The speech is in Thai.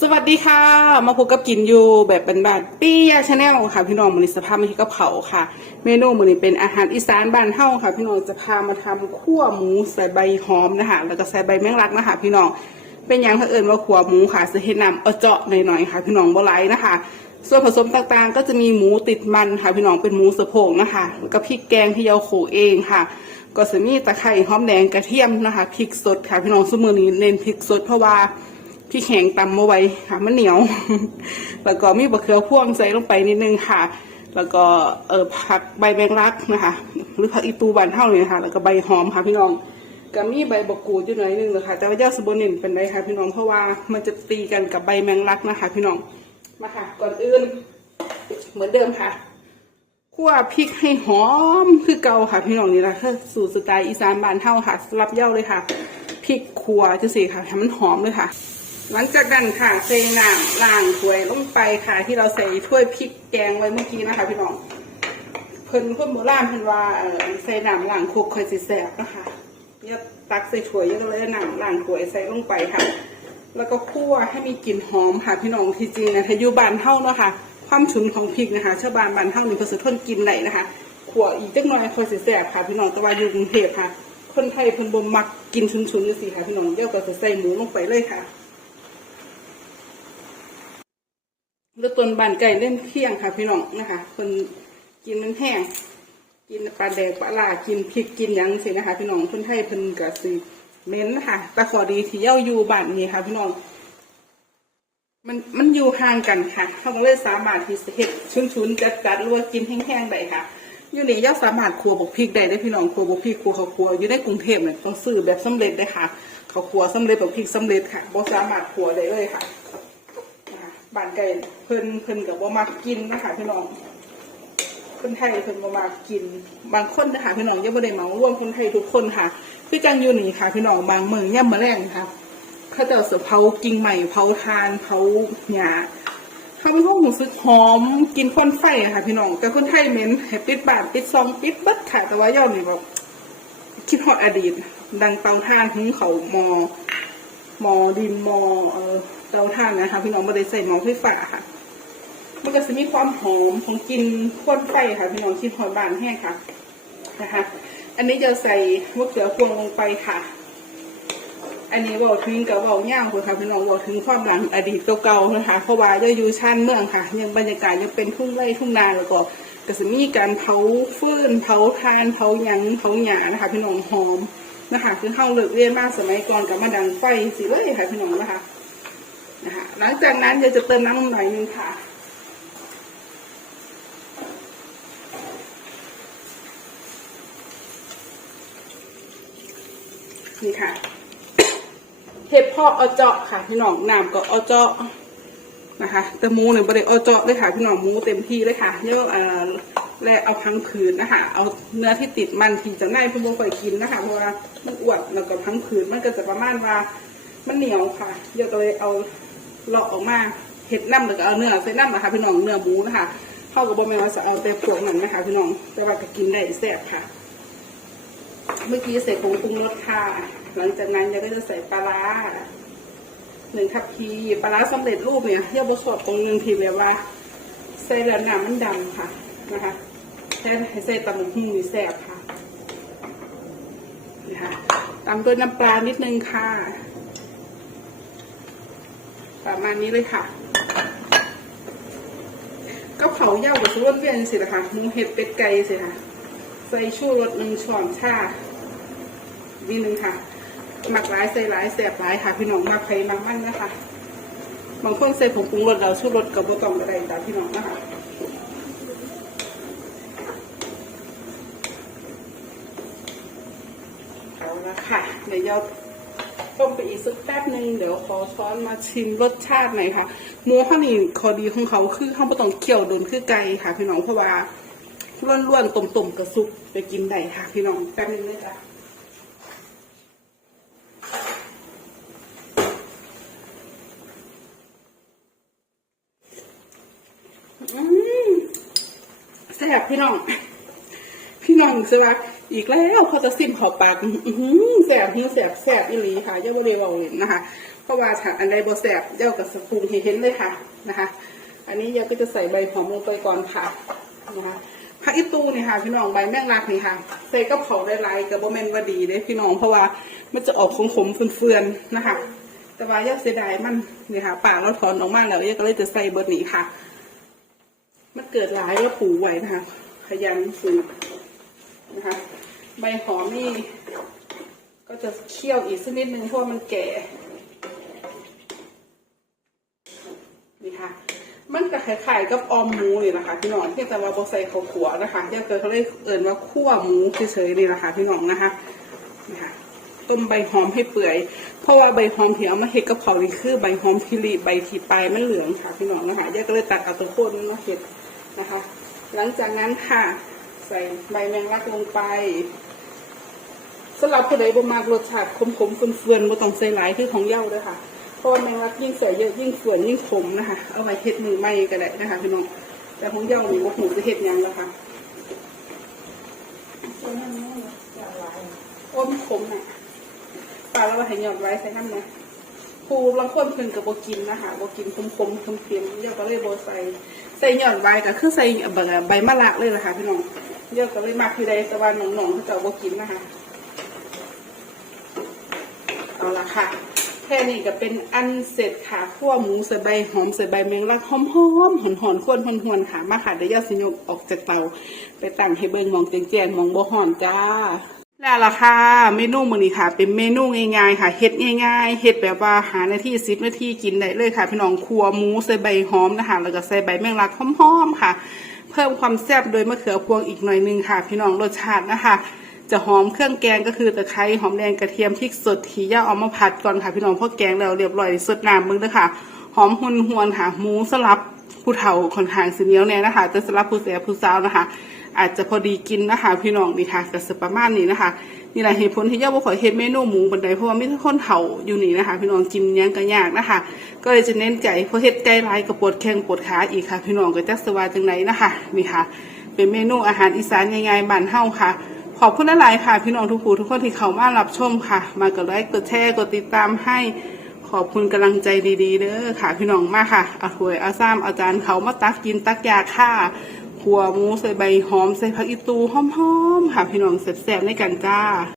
สวัสดีค่ะ มาพบกับกินอยู่แบบเป็นแบบปี้ยาชาแนลค่ะ พี่น้องมือนี้สภาพมาที่กับเขาค่ะ เมนูมือนี้เป็นอาหารอีสานบ้านเฮาค่ะ พี่น้องจะพามาทำขั่วหมูใส่ใบหอมนะคะแล้วก็ใส่ใบแมงลักนะคะพี่น้องเป็นอย่างเผอิญว่าขั่วหมูค่ะจะเห็นนำเอาเจาะหน่อยๆค่ะ พี่น้องบ่ไหลนะคะ ส่วนผสมต่างๆ ก็จะมีหมูติดมันค่ะ พี่น้องเป็นหมูสะโพกนะคะแล้วก็พริกแกงที่เราโขลเองค่ะก็จะมีตะไคร้หอมแดงกระเทียมนะคะพริกสดค่ะ พี่น้องสมือนี้เน้นพริกสดเพราะว่า พี่แข็งตำมาไว้ค่ะมันเหนียว แล้วก็มีบะเขือพ่วงใส่ลงไปนิดนึงค่ะ แล้วก็เออผักใบแมงลักนะคะ หรือผักอีตูบานเท่าเลยนะคะแล้วก็ใบหอมค่ะพี่น้องก็มีใบบกูดอยู่หน่อยนึงเลยค่ะ แต่ว่าเจ้าสบเนินเป็นไรค่ะพี่น้องเพราะว่ามันจะตีกันกับใบแมงลักนะคะ พี่น้องมาค่ะ ก่อนอื่น เหมือนเดิมค่ะคั่วพริกให้หอมคือเก่าค่ะ พี่น้องนี่แหละคือสูตรสไตล์อีสานบ้านเท่าค่ะสลับเย่าเลยค่ะพริกขัวจะสิค่ะให้มันหอมเลยค่ะ หลังจากนั้นค่ะเซน้ำล้างถ้วยลงไปค่ะ ที่เราใส่ถ้วยพริกแกงไว้เมื่อกี้นะคะ พี่น้องเพิ่นคนโบราณเพิ่นว่าเออใส่น้ำล้างคุกค่อยสิแสบนะคะเนี่ยตักใส่ถ้วยเยอะเลยน้ำล้างถ้วยใส่ลงไปค่ะ แล้วก็คั่วให้มีกลิ่นหอมค่ะ พี่น้องที่จริงนะถ้าอยู่บ้านเฮาเนาะค่ะ ความฉุนของพริกนะคะชาวบ้านบ้านเฮานี่เพิ่นสิทนกินได้นะคะขั่วอีกจักหน่อยค่อยสิแสบค่ะ พี่น้องแต่ว่าอยู่กรุงเทพค่ะคนไทยเพิ่นบ่มักกินฉุนๆจังซี่ค่ะพี่น้องเดี๋ยวก็จะใส่หมูลงไปเลยค่ะ แล้วต้นบานไก่เล่มเที่ยงค่ะ พี่น้องนะคะคนกินมันแห้ง กินปลาแดกปลาลากินพริกกินยังเสินะคะ พี่น้องคนไทยเพิ่นก็สิเม้นค่ะแต่ขอดีที่เย้าอยู่บ้านนี้ค่ะ พี่น้องมันมันอยู่ห่างกันค่ะเขาก็เลยสามารถที่เฮ็ดชุนๆจัดๆหรือว่ากินแห้งๆได้ค่ะ อยู่นี่ย่าสามารถครัวบกพริกได้ได้พี่น้องครัวบกพริกครัวเขาวครัวอยู่ในกรุงเทพเนี่ยต้องซื้อแบบสำเร็จได้ค่ะ เขาวครัวสำเร็จแบบพริกสำเร็จค่ะบ่สามารถครัวได้เลยค่ะ บ้านไก่เพิ่นเพิ่นกับว่ามากินนะคะพี่น้องคนไทยเพิ่นบ่มากิน บางคนนะคะพี่น้องยังบ่ได้เหมาร่วมคนไทยทุกคนค่ะพี่จังอยู่นี่ค่ะพี่น้องบางเมืองย่ำมะแรงค่ะเขาเจะเสือเผากิ่งใหม่เผาทานเผาหญ้าเขาไม่ห้องรู้สึกหอมกินควันไฟค่ะพี่น้องแต่คนไทยเหม็นให้ปิดบานปิดซองปิดเบิดค่ะแต่ว่าย่อนี่แบบคิดฮอดอดีต ดังเตาถ่านหุงเขามอ หมอดินหมอเออเตาถ่านนะคะ พี่น้องไม่ได้ใส่หมอไฟฟ้าค่ะ มันก็จะมีความหอมของกลินควนไฟค่ะ พี่น้องคิดหอยบานแห้งค่ะนะคะ อันนี้จะใส่มะเขือพวงลงไปค่ะ อันนี้บอกถึงกับบอกย่างค่ะพี่น้องบอกถึงความหลังอดีตเก่าๆนะคะเพราะว่าจะอยู่ชั้นเมืองค่ะ ยังบรรยากาศยังเป็นทุ่งไร่ทุ่งนาแล้วก็ก็จะมีการเผาฟืนเผาทานเผาหยังเผาหยานะคะ พี่น้องหอม นะคะคือเข้าเลิกเรียนมากสมัยก่อนกับมาดังไฟสิเลยค่ะพี่น้องนะคะนะคะ หลังจากนั้นเดี๋ยวจะเติมน้ำหน่อยนึงค่ะนี่ค่ะเห็ดพาะเอาเจาะค่ะพี่น้องน้ำก็เอาเจาะนะคะแต่หมูเนี่ยบริเอาเจาะเลยค่ะพี่น้องหมูเต็มที่เลยค่ะเยอะอ่อ และเอาพังผืนนะคะ เอาเนื้อที่ติดมันที่จะได้พี่โมเคยกินนะคะ เพราะว่ามันอวดแล้วก็พังผืนมันก็จะประมาณว่ามันเหนียวค่ะเยอะก็เลยเอาเลาะออกมาเห็ดน้ำแล้วก็เอาเนื้อใส่น้ำนะคะพี่น้องเนื้อหมูนะคะเข้ากับบะหมี่ว่าจะเอาแต่พวกนั้นนะคะพี่น้องแต่ว่าก็กินได้แซ่บค่ะ เมื่อกี้ใส่ผงปรุงรสค่ะ หลังจากนั้นเราก็จะใส่ปลาร้าหนึ่งทัพพีปลาร้าสำเร็จรูปเนี่ยเที่ยบดสอบตรงนึงทีแบบว่าใส่แล้วน้ำมันดำค่ะ นะคะแค่ให้ใส่ตำบักหุ่งนี่แซ่บค่ะนะคะตามด้วยน้ำปลานิดนึงค่ะ ประมาณนี้เลยค่ะก็เผาเย่ากับชุรสเวียนสิละค่ะหมูเห็ดเป็ดไก่สิค่ะ ใส่ชูรสหนึ่งช้อนชานินึงค่ะ หมักหลายใส่หลายแสบหลายค่ะ พี่น้องมักไผ่มักมันนะคะ บางคนใส่ผงปรุงรสเราชูรสกับบ่ต้องอะไรตามพี่น้องนะคะ เอาละค่ะ เดี๋ยวเราต้มไปอีกสักแป๊บหนึ่งเดี๋ยวขอช้อนมาชิมรสชาติหน่อยค่ะหมูข้าวนี่ขอดีของเขาคือเขาไม่ต้องเคี่ยวโดนคือไก่ค่ะ พี่น้องเพราะว่าล้วนๆต้มๆกระซุปไปกินได้ค่ะ พี่น้องแป๊บนึงเลยจ้ะอืมแซ่บพี่น้อง พี่น้องใช่ปะ อีกแล้วเขาจะซิมเขาปากแสบหิวแสบแสบอีหลีค่ะย่าบริวาเลยนะคะเพราะว่าถ้าอันใดบ่แสบเจ้ากับสปรุงเห็นเลยค่ะนะคะ อันนี้ยาก็จะใส่ใบหอมลงไปก่อนค่ะนะคะผักอีตูนี่ค่ะพี่น้องใบแมงลักนี่ค่ะใส่กับเผาได้หลายกับโบแมนว่าดีเด้พี่น้องเพราะว่ามันจะออกขมๆเฟื่อนๆนะคะ แต่ว่าอยาเสียดายมันนี่ค่ะป่าเราถอนออกมาแล้วยาก็เลยจะใส่เบอร์นี้ค่ะ มันเกิดหลายแล้วปลูกไว้นะคะขยันปลูก นะคะ ใบหอมนี่ ก็จะเคี่ยวอีกสักนิดนึงเพราะมันแก่ นี่ค่ะ มันก็คล้ายๆกับออมหมูนี่แหละค่ะพี่น้องเพียงแต่ว่าบใส่ข้าวขัวนะคะย่าเกิดเขาเลยเอิ่นว่าคั่วหมูเฉยๆนี่แหละค่ะพี่น้องนะคะนี่ค่ะต้มใบหอมให้เปื่อย เพราะว่าใบหอมที่เอามาเห็ดกระเพรานี่คือใบหอมพิริใบที่ปลายมันเหลืองค่ะพี่น้องนะคะย่าก็เลยตัดเอาตัวโคนมาเห็ดนะคะ หลังจากนั้นค่ะ ใส่ใบแมงลักลงไปสำหรับผู้ใดบ่มากรสชาติขมๆเฟื่อนๆบ่ต้องใส่หลายคือของเย้าเด้วยค่ะเพราะแมงลักยิ่งใส่เยอะยิ่งเฟื่อนยิ่งขมนะคะ เอาไว้เฮ็ดมือไหม้ก็ได้นะคะพี่น้องแต่ของเย้านี่ว่าหูจะเฮ็ดยังแล้วค่ะอ้มนขมน่ะปลาแล้วว่าให้หยอดไว้ใส่น้ำนะครูบางคนเพิ่นก็บ่กินนะคะบ่กินขมๆเค็มๆเย้าก็เลยบ่ใส่ใส่หยอดไว้ก็คือใส่ใบใบมะระเลยล่ะค่ะพี่น้อง เย้าก็เลยมักที่ใดแต่ว่าน้องๆเขาเจ้าบ่กินนะคะ เอาละค่ะ แค่นี้ก็เป็นอันเสร็จค่ะขั่วหมูใส่ใบหอมใส่ใบแมงลักหอมหอมหอนหอนๆควนหอนหวนค่ะ มาค่ะเดี๋ยวยอดสิยกออกจากเตา ไปตั้งให้เบิ่งมองแจงๆมองบ่หอนจ้าแล้วล่ะค่ะเมนูมื้อนี้ค่ะ เป็นเมนูง่ายๆค่ะเฮ็ดง่ายๆเฮ็ดแบบว่าหานาทีสิบนาทีกินได้เลยค่ะ พี่น้องขัวหมูใส่ใบหอมนะคะแล้วก็ใส่ใบแมงลักหอมๆค่ะ พิ่มความแซ่บโดยมะเขือพวงอีกหน่อยนึงค่ะ พี่น้องรสชาตินะคะ จะหอมเครื่องแกงก็คือตะไคร้หอมแดงกระเทียมพริกสดที่ย่าเอามาผัดก่อนค่ะ พี่น้องพอแกงแล้วเรียบร้อยสดน้ำมึงเด้อค่ะหอมหุนหวนค่ะหมูสลับผู้เฒ่าค่อนข้างสีเหนียวแน่นะคะ จะสลับผู้แสบผู้สาวนะคะ อาจจะพอดีกินนะคะ พี่น้องนี่ค่ะก็สิประมาณนี้นะคะ นี่แหละเหตุผลที่ย่าบ่ขอเฮ็ดเมนูหมูบันไดเพราะว่ามีแต่คนเฒ่าอยู่นี่นะคะ พี่น้องกินยังก็ยากนะคะ ก็เลยจะเน้นใจเพราะเฮ็ดไก่ลายก็ปวดแข้งปวดขาอีกค่ะ พี่น้องก็จักสวาจังไหนนะคะนี่ค่ะ เป็นเมนูอาหารอีสานง่ายๆบ้านเฮาค่ะขอบคุณหลายค่ะ พี่น้องทุกผู้ทุกคนที่เข้ามารับชมค่ะ มากดไลค์กดแชร์กดติดตามให้ขอบคุณกำลังใจดีๆเด้อค่ะ พี่น้องมากค่ะเอาถวยเอาซ้ำเอาจานเขามาตักกินตักยาค่ะ ขัวหมูใส่ใบหอมใส่ผักอีตูหอมๆค่ะพี่น้องแซ่บๆในกันจ้า